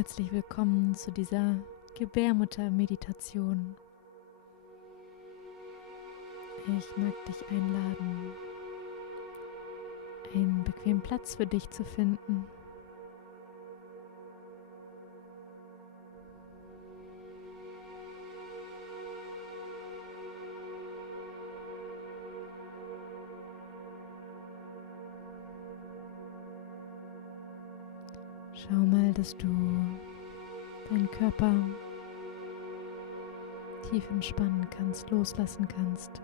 Herzlich willkommen zu dieser Gebärmutter-Meditation. Ich mag dich einladen, einen bequemen Platz für dich zu finden. Schau mal, dass du deinen Körper tief entspannen kannst, loslassen kannst.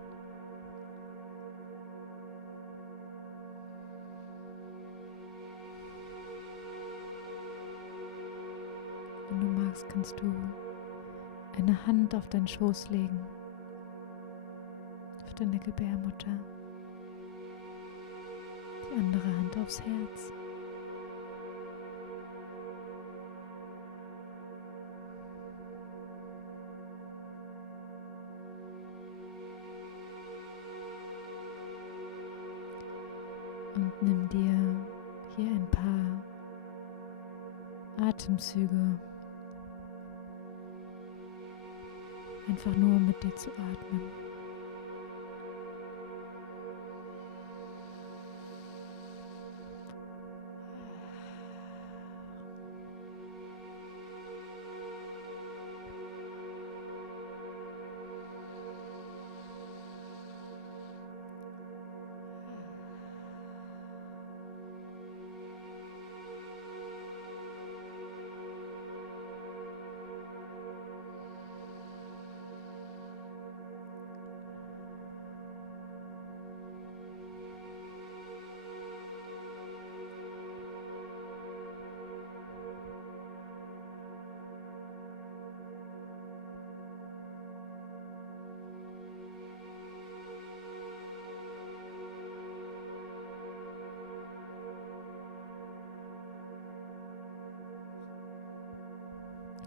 Wenn du magst, kannst du eine Hand auf deinen Schoß legen, auf deine Gebärmutter, die andere Hand aufs Herz. Und nimm dir hier ein paar Atemzüge, einfach nur um mit dir zu atmen.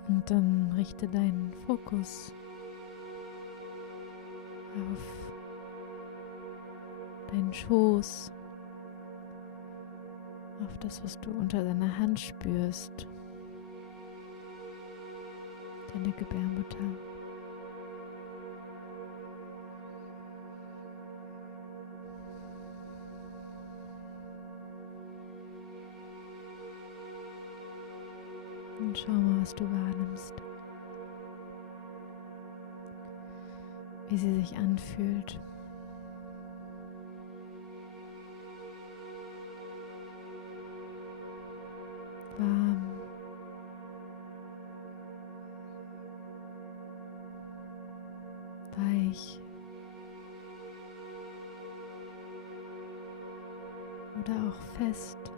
Und dann richte deinen Fokus auf deinen Schoß, auf das, was du unter deiner Hand spürst, deine Gebärmutter. Und schau mal, was du wahrnimmst. Wie sie sich anfühlt. Warm. Weich. Oder auch fest,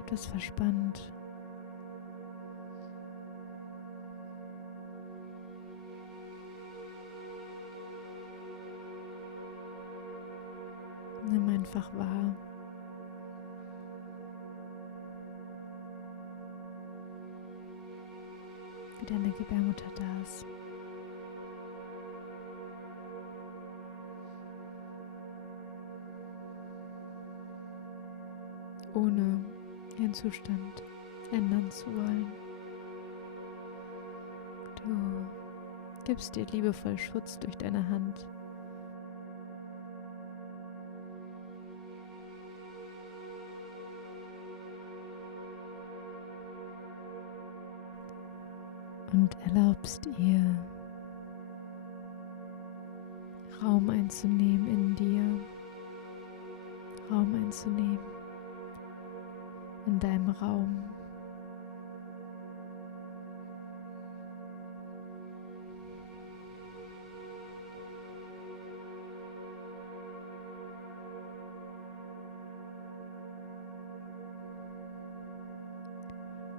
etwas verspannt. Nimm einfach wahr. Wie deine Gebärmutter da ist. Ohne ihren Zustand ändern zu wollen. Du gibst dir liebevoll Schutz durch deine Hand. Und erlaubst ihr, Raum einzunehmen in dir, Raum einzunehmen in deinem Raum.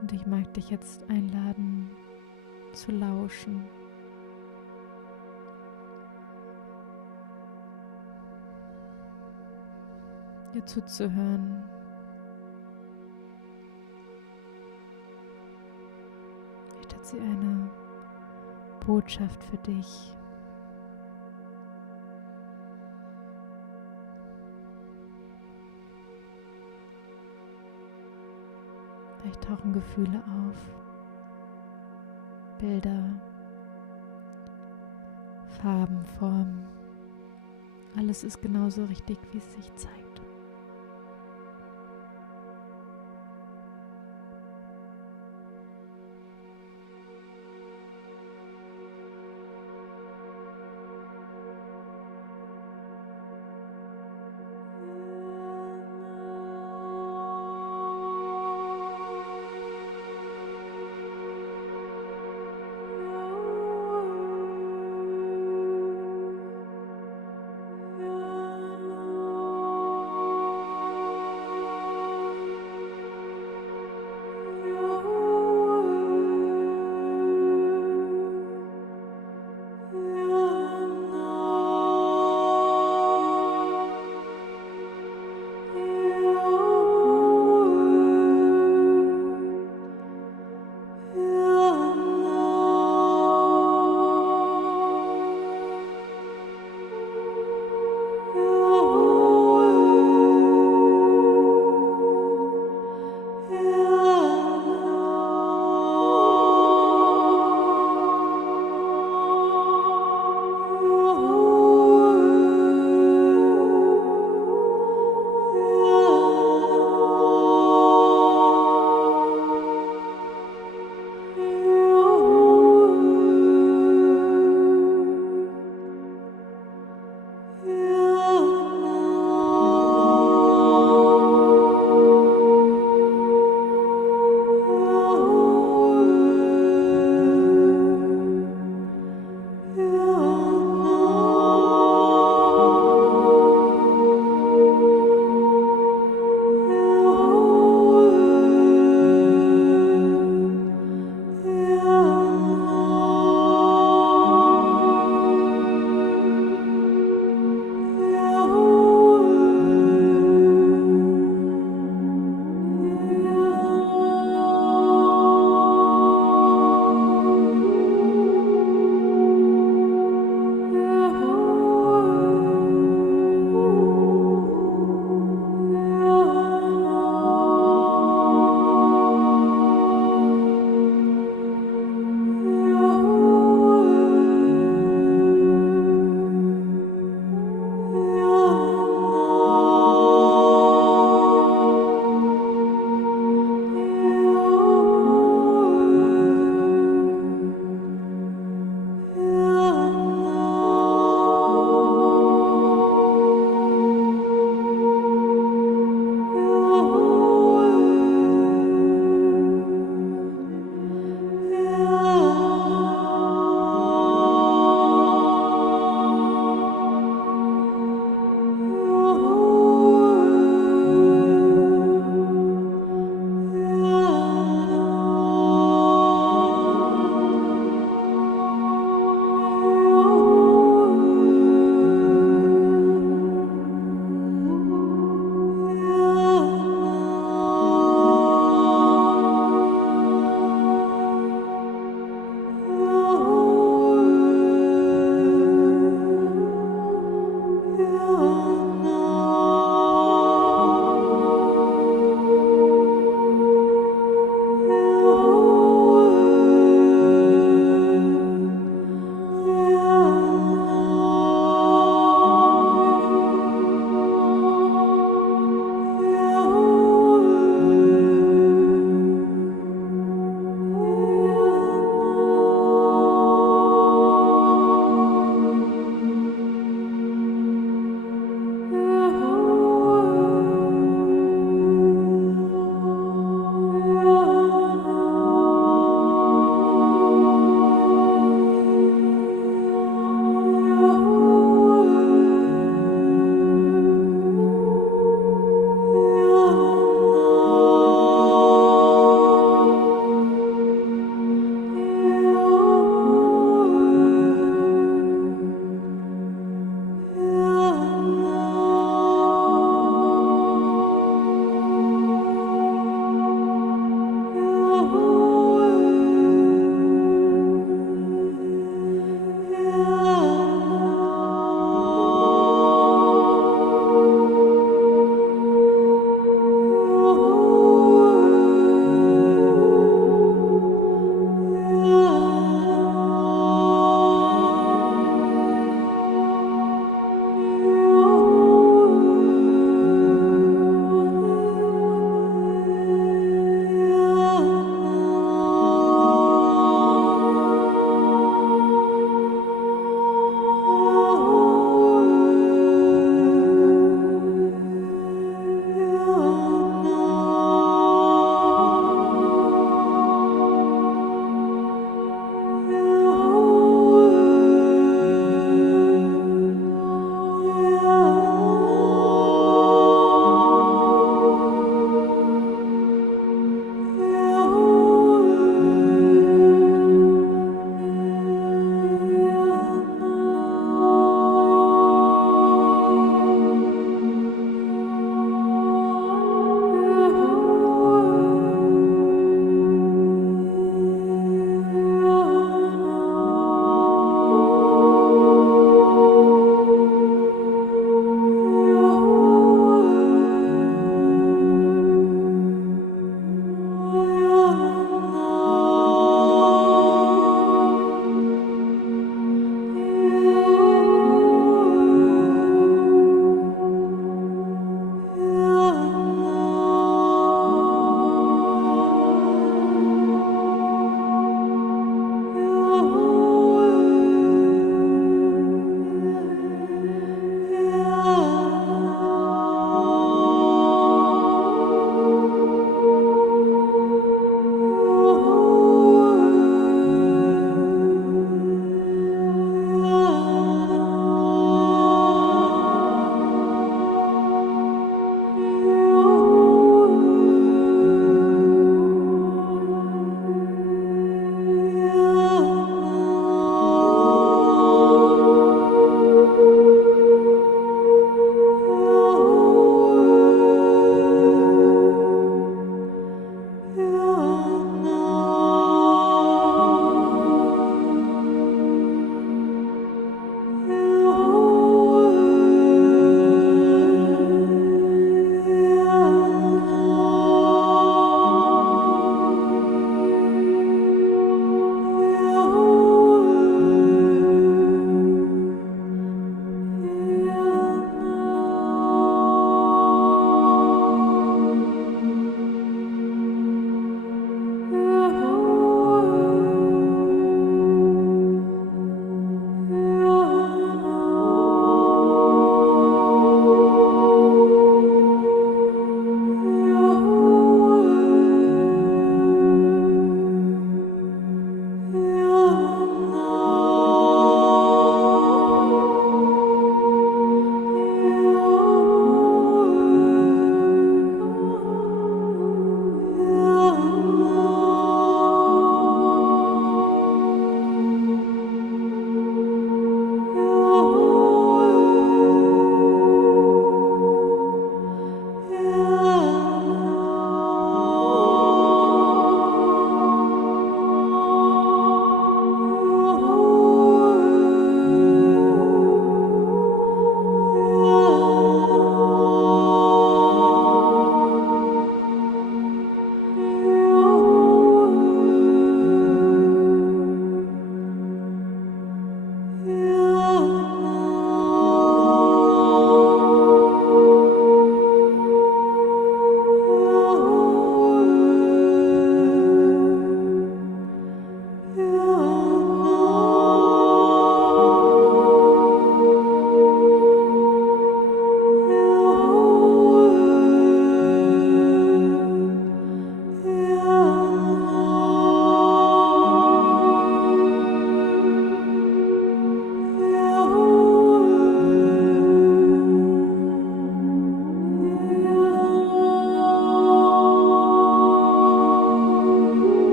Und ich mag dich jetzt einladen, zu lauschen. Ihr zuzuhören. Vielleicht hat sie eine Botschaft für dich. Vielleicht tauchen Gefühle auf. Bilder, Farben, Formen. Alles ist genauso richtig, wie es sich zeigt.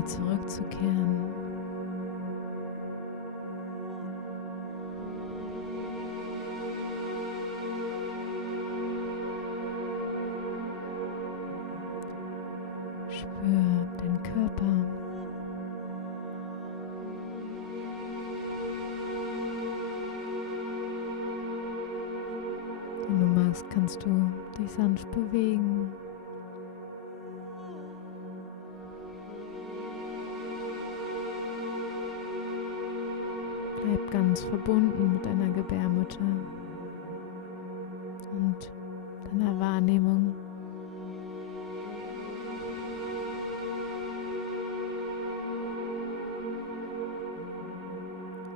wieder zurückzukehren. Spür den Körper. Wenn du magst, kannst du dich sanft bewegen. Bleib ganz verbunden mit deiner Gebärmutter und deiner Wahrnehmung.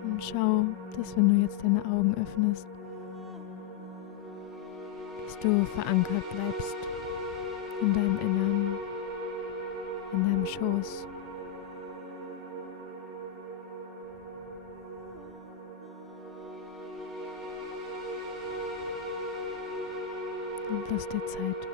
Und schau, dass wenn du jetzt deine Augen öffnest, dass du verankert bleibst in deinem Innern, in deinem Schoß. Und lass dir Zeit.